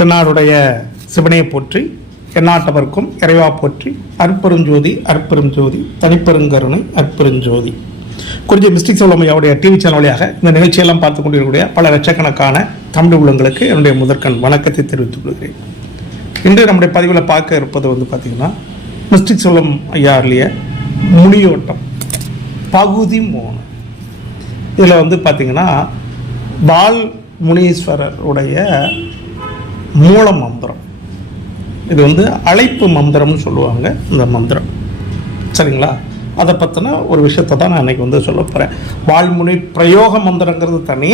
தென்னாடுடைய சிவனையை போற்றி எந்நாட்டவர்க்கும் இறைவா போற்றி அற்பெருஞ்சோதி அற்பெருஞ்சோதி தனிப்பெருங்கருணை அற்பெருஞ்சோதி. குறிஞ்சி மிஸ்டிக் சோழமையாவுடைய டிவி சேனல் வழியாக இந்த நிகழ்ச்சியெல்லாம் பார்த்து கொண்டிருக்கக்கூடிய பல லட்சக்கணக்கான தமிழ் உள்ளங்களுக்கு என்னுடைய முதற்கண் வணக்கத்தை தெரிவித்துக் கொள்கிறேன். இன்று நம்முடைய பதிவில் பார்க்க இருப்பது வந்து பார்த்திங்கன்னா மிஸ்டிக் செல்வம் ஐயாருடைய முனியோட்டம் பகுதி மூணு இதில் வந்து பார்த்திங்கன்னா பால் முனீஸ்வரருடைய மூல மந்திரம். இது வந்து அழைப்பு மந்திரம்னு சொல்லுவாங்க இந்த மந்திரம். சரிங்களா? அதை பற்றின ஒரு விஷயத்தை தான் நான் இன்றைக்கி வந்து சொல்ல போகிறேன் வால்முனி பிரயோக மந்திரங்கிறது தனி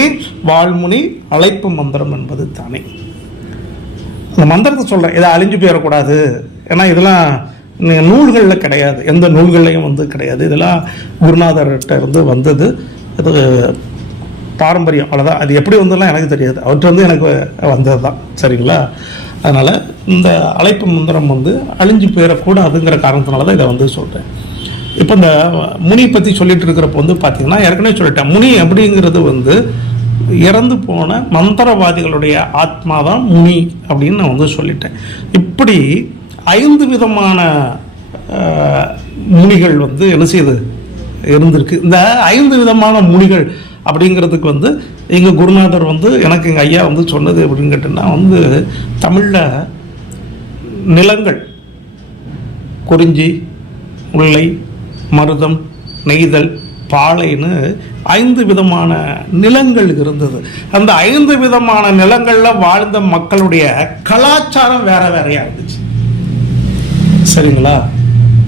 வால்முனி அழைப்பு மந்திரம் என்பது தனி. இந்த மந்திரத்தை சொல்கிறேன் இதை அழிஞ்சு போயிடக்கூடாது. ஏன்னா இதெல்லாம் நூல்களில் கிடையாது. எந்த நூல்கள்லையும் வந்து கிடையாது. இதெல்லாம் குருநாதர்கிட்ட இருந்து வந்தது. இது பாரம்பரியம் அவ்வளோதான் அது எப்படி வந்ததுலாம் எனக்கு தெரியாது. அவர்கிட்ட வந்து எனக்கு வந்தது தான் சரிங்களா? அதனால் இந்த அழைப்பு மந்திரம் வந்து அழிஞ்சு போயிடக்கூடாதுங்கிற காரணத்தினால தான் இதை வந்து சொல்கிறேன் இப்போ இந்த முனி பற்றி சொல்லிட்டு இருக்கிறப்ப வந்து பார்த்தீங்கன்னா ஏற்கனவே சொல்லிட்டேன். முனி அப்படிங்கிறது வந்து இறந்து போன மந்திரவாதிகளுடைய ஆத்மா தான் முனி அப்படின்னு நான் வந்து சொல்லிட்டேன். இப்படி ஐந்து விதமான முனிகள் வந்து என்ன செய்யுது இருந்திருக்கு. இந்த ஐந்து விதமான முனிகள் அப்படிங்கிறதுக்கு வந்து எங்கள் குருநாதர் வந்து எனக்கு எங்கள் ஐயா வந்து சொன்னது அப்படின்னு கேட்டிங்கன்னா வந்து தமிழில் நிலங்கள் குறிஞ்சி உள்ளை மருதம் நெய்தல் பாலைன்னு ஐந்து விதமான நிலங்கள் இருந்தது. அந்த ஐந்து விதமான நிலங்களில் வாழ்ந்த மக்களுடைய கலாச்சாரம் வேற வேறையா இருந்துச்சு. சரிங்களா?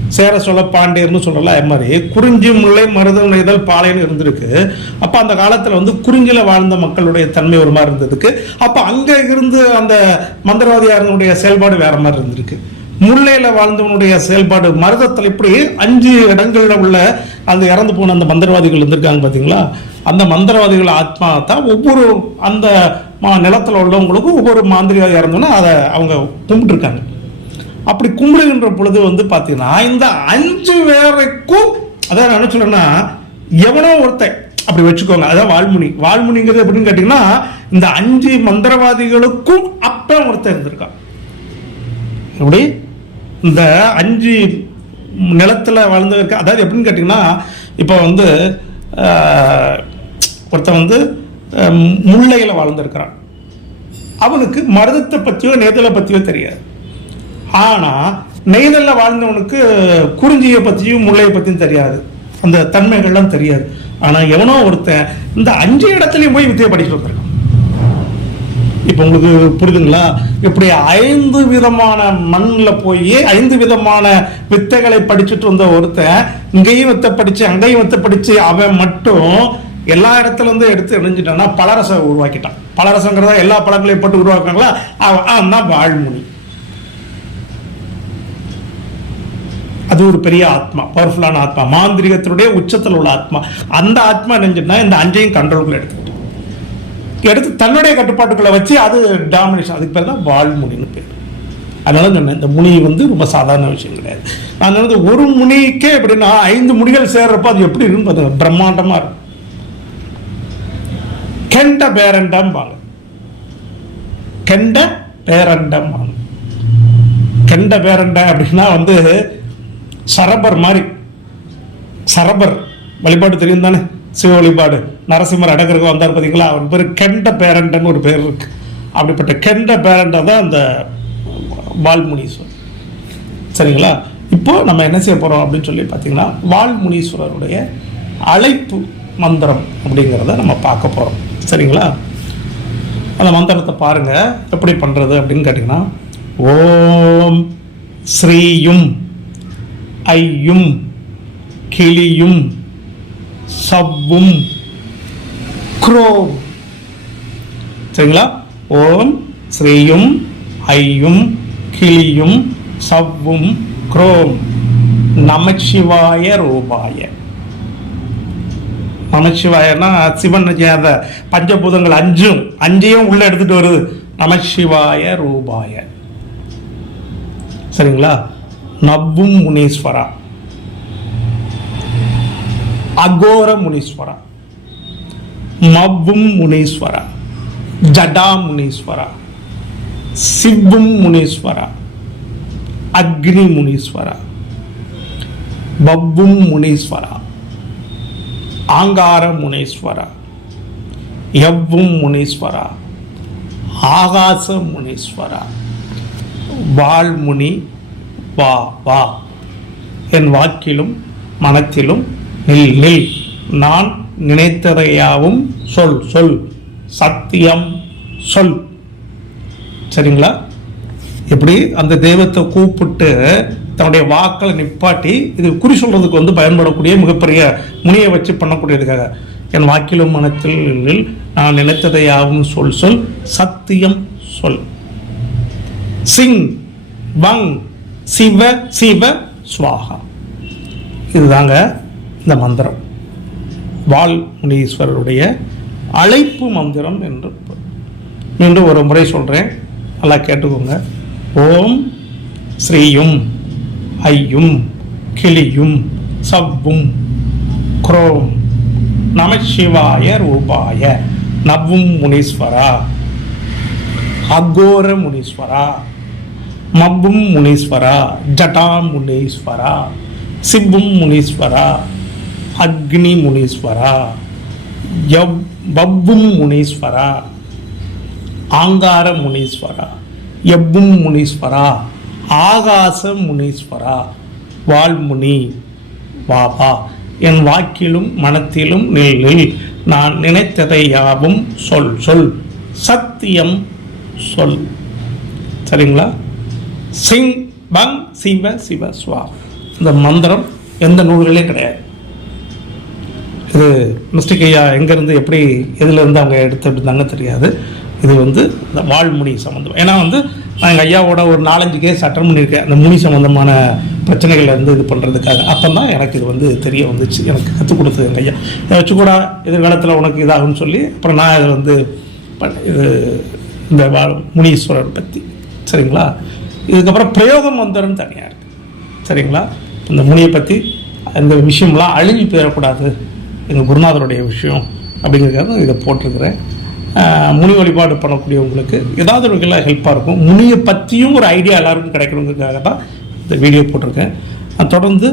சேர சோழ பாண்டியர்னு சொல்லலாம் அது மாதிரி. குறிஞ்சி முல்லை மருதம் நெய்தல் பாளையன்னு இருந்திருக்கு. அப்போ அந்த காலத்தில் வந்து குறிஞ்சியில் வாழ்ந்த மக்களுடைய தன்மை ஒரு மாதிரி இருந்ததுக்கு அப்போ அங்கே இருந்து அந்த மந்திரவாதியாரனுடைய செயல்பாடு வேற மாதிரி இருந்திருக்கு. முல்லையில் வாழ்ந்தவனுடைய செயல்பாடு மருதத்தில் இப்படி அஞ்சு இடங்களில் உள்ள அந்த இறந்து போன அந்த மந்திரவாதிகள் இருந்திருக்காங்க பார்த்தீங்களா அந்த மந்திரவாதிகள் ஆத்மா தான் ஒவ்வொரு அந்த மா- உள்ளவங்களுக்கும் ஒவ்வொரு மாந்திரியாக இறந்தோன்னா அதை அவங்க கும்பிட்டுருக்காங்க. அப்படி கும்பிடுகின்ற பொழுது வந்து பார்த்தீங்கன்னா இந்த அஞ்சு பேருக்கும் அதான் என்ன சொல்றேன்னா எவனோ ஒருத்தன் அப்படி வச்சுக்கோங்க அதான் வால்முனி. வால்முனிங்கிறது எப்படின்னு கேட்டிங்கன்னா இந்த அஞ்சு மந்திரவாதிகளுக்கும் அப்பன் ஒருத்தன் இருந்திருக்கான். எப்படி? இந்த அஞ்சு நிலத்தில் வாழ்ந்தவருக்கு அதாவது எப்படின்னு கேட்டிங்கன்னா இப்போ வந்து ஆஹ், ஒருத்தன் வந்து முல்லையில் வாழ்ந்திருக்கிறான். அவனுக்கு மருதத்தை பற்றியோ நேதலை பற்றியோ தெரியாது. ஆனால் நெய்தலில் வாழ்ந்தவனுக்கு குறிஞ்சியை பற்றியும் முல்லையை பற்றியும் தெரியாது. அந்த தன்மைகள்லாம் தெரியாது. ஆனால் எவனோ ஒருத்தன் இந்த அஞ்சு இடத்துலையும் போய் வித்தியை படிச்சுட்டு வந்திருக்கான் இப்போ உங்களுக்கு புரியுதுங்களா? இப்படி ஐந்து விதமான மண்ணில் போய் ஐந்து விதமான வித்தைகளை படிச்சுட்டு வந்த ஒருத்தன் இங்கேயும் வித்தை படிச்சு அங்கேயும் வித்தை படிச்சு அவன் மட்டும் எல்லா இடத்துலேருந்து எடுத்து எழுஞ்சிட்டான்னா பலரசம் உருவாக்கிட்டான். பலரசங்கிறத எல்லா பழங்களையும் போட்டு உருவாக்குறாங்களா? அவன் தான் வாழ்மொழி அது ஒரு பெரிய ஆத்மா பவர்ஃபுல்லான ஆத்மா மாந்திரிகத்தினுடைய உச்சத்தில் உள்ள ஆத்மா. அந்த ஆத்மா நினைஞ்சுன்னா இந்த அஞ்சையும் கண்ட்ரோலுக்குள்ள எடுத்துக்கிட்டு. எடுத்து தன்னுடைய கட்டுப்பாட்டுக்குள்ள வச்சு அது டாமினேஷன் அதுக்கு பேர் தான் வாழ்முனின்னு பேர். அதனால சொன்னேன் இந்த முனி வந்து ரொம்ப சாதாரண விஷயம் கிடையாது. நான் வந்து ஒரு முனிக்கே எப்படின்னா ஐந்து முனிகள் சேர்றப்ப அது எப்படி இருக்கும் பார்த்தீங்க பிரம்மாண்டமா இருக்கும். கெண்ட பேரண்டம் கெண்ட பேரண்டம் கெண்ட பேரண்ட அப்படின்னா வந்து சரபர் மாதிரி. சரபர். வழிபாடு தெரியும் தானே? சிவ வழிபாடு. நரசிம்மர் அடக்கிறதுக்கு வந்தார் பார்த்தீங்களா? அவர் பேர் கெண்ட பேரண்டன்னு ஒரு பேர் இருக்கு. அப்படிப்பட்ட கெண்ட பேரண்டை தான் அந்த வால்முனீஸ்வரர். சரிங்களா? இப்போ நம்ம என்ன செய்ய போகிறோம் அப்படின்னு சொல்லி பார்த்தீங்கன்னா வால்முனீஸ்வரருடைய அழைப்பு மந்திரம் அப்படிங்கிறத நம்ம பார்க்க போகிறோம் சரிங்களா? அந்த மந்திரத்தை பாருங்கள் எப்படி பண்ணுறது அப்படின்னு கேட்டிங்கன்னா ஓம் ஸ்ரீயும் ஐயும் கிளியும் சவ்வும் குரோம். சரிங்களா? ஓம் ஸ்ரீயும் ஐயும் கிளியும் சவ்வும் குரோம். நமச்சிவாய ரூபாய. நமச்சிவாயனா சிவன் அந்த பஞ்சபூதங்கள் அஞ்சும் அஞ்சையும் உள்ள எடுத்துட்டு வருது. நமச்சிவாய ரூபாய. சரிங்களா? நவ்வும் முனீஸ்வரா. அகோர முனீஸ்வரா. மவ்வும் முனீஸ்வரா. ஜடா முனீஸ்வரா. சிவ்வும் முனீஸ்வரா. அக்னி முனீஸ்வரா. பவ்வும் முனீஸ்வரா. ஆங்கார முனீஸ்வரா. எவ்வும் முனீஸ்வரா. ஆகாச முனீஸ்வரா. வாழ்முனி வா வா. என் வாக்கிலும் மனத்திலும் நில் நில். நான் நினைத்ததையாவும் சொல் சொல். சத்தியம் சொல். சரிங்களா? எப்படி அந்த தெய்வத்தை கூப்பிட்டு தன்னுடைய வாக்களை நிப்பாட்டி இது குறி சொல்றதுக்கு வந்து பயன்படக்கூடிய மிகப்பெரிய முனியை வச்சு பண்ணக்கூடியதுக்காக. என் வாக்கிலும் மனத்தில் நில், நான் நினைத்ததையாவும் சொல் சொல். சத்தியம் சொல். சிங் வங். சிவ சிவ ஸ்வாகா இதுதாங்க இந்த மந்திரம். வால் முனீஸ்வரருடைய அழைப்பு மந்திரம் என்று மீண்டும் ஒரு முறை சொல்கிறேன் நல்லா கேட்டுக்கோங்க. ஓம் ஸ்ரீயும் ஐயும் கிளியும் சவ்வும் குரோம் நமசிவாய ரூபாய நவ்வும் முனீஸ்வரா அகோர முனீஸ்வரா. மப்பும் முனீஸ்வரா ஜட்டா முனீஸ்வரா சிப்பும் முனீஸ்வரா அக்னி முனீஸ்வரா எவ் பப்பும் முனீஸ்வரா ஆங்கார முனீஸ்வரா எப்பும் முனீஸ்வரா ஆகாச முனீஸ்வரா வால்முனி வாபா. என் வாக்கிலும் மனத்திலும் நில் நில். நான் நினைத்ததை யாவும் சொல் சொல். சத்தியம் சொல். சரிங்களா? சிங் பங் சிவ சிவ ஸ்வா இந்த மந்திரம் எந்த நூல்களிலும் கிடையாது. இது மிஸ்டேக் ஐயா எங்கேருந்து எப்படி எதுலேருந்து அவங்க எடுத்து இருந்தாங்க தெரியாது. இது வந்து இந்த வாழ்முனி சம்மந்தம் ஏன்னா வந்து நான் எங்கள் ஐயாவோட ஒரு நாலஞ்சு கேஸ் அட்டன் பண்ணியிருக்கேன். அந்த முனி சம்மந்தமான பிரச்சனைகளை வந்து இது பண்ணுறதுக்காக அப்போ தான் எனக்கு இது வந்து தெரிய வந்துச்சு. எனக்கு கற்றுக் கொடுத்தது எங்கள் ஐயா. இதை வச்சு கூட எதிர்காலத்தில் உனக்கு இதாகும்னு சொல்லி அப்புறம் நான் இதை வந்து இது இந்த வா- முனீஸ்வரர் பற்றி சரிங்களா? இதுக்கப்புறம் பிரயோகம் மந்திரம் தனியாக இருக்குது சரிங்களா? இந்த முனியை பற்றி இந்த விஷயம்லாம் அழுகி போயிடக்கூடாது எங்கள் குருநாதருடைய விஷயம் அப்படிங்கிறதுக்காக இதை போட்டிருக்கிறேன். முனி வழிபாடு பண்ணக்கூடியவங்களுக்கு ஏதாவது ஒரு வகையில் ஹெல்ப்பாக இருக்கும். முனியை பற்றியும் ஒரு ஐடியா எல்லாருக்கும் கிடைக்கணுங்கிறதுக்காக தான் இந்த வீடியோ போட்டிருக்கேன். தொடர்ந்து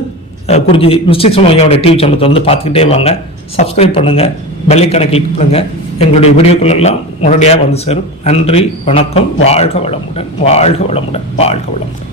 குருஜி மிஸ்டேக் சொல்லுவாங்க டிவி சேனலை வந்து பார்த்துக்கிட்டே வாங்க. சப்ஸ்கிரைப் பண்ணுங்கள் பெல்லைக்கான கிளிக் பண்ணுங்கள் எங்களுடைய வீடியோக்கள் எல்லாம் உடனடியாக வந்து சேரும். நன்றி வணக்கம் வாழ்க வளமுடன் வாழ்க வளமுடன் வாழ்க வளமுடன்.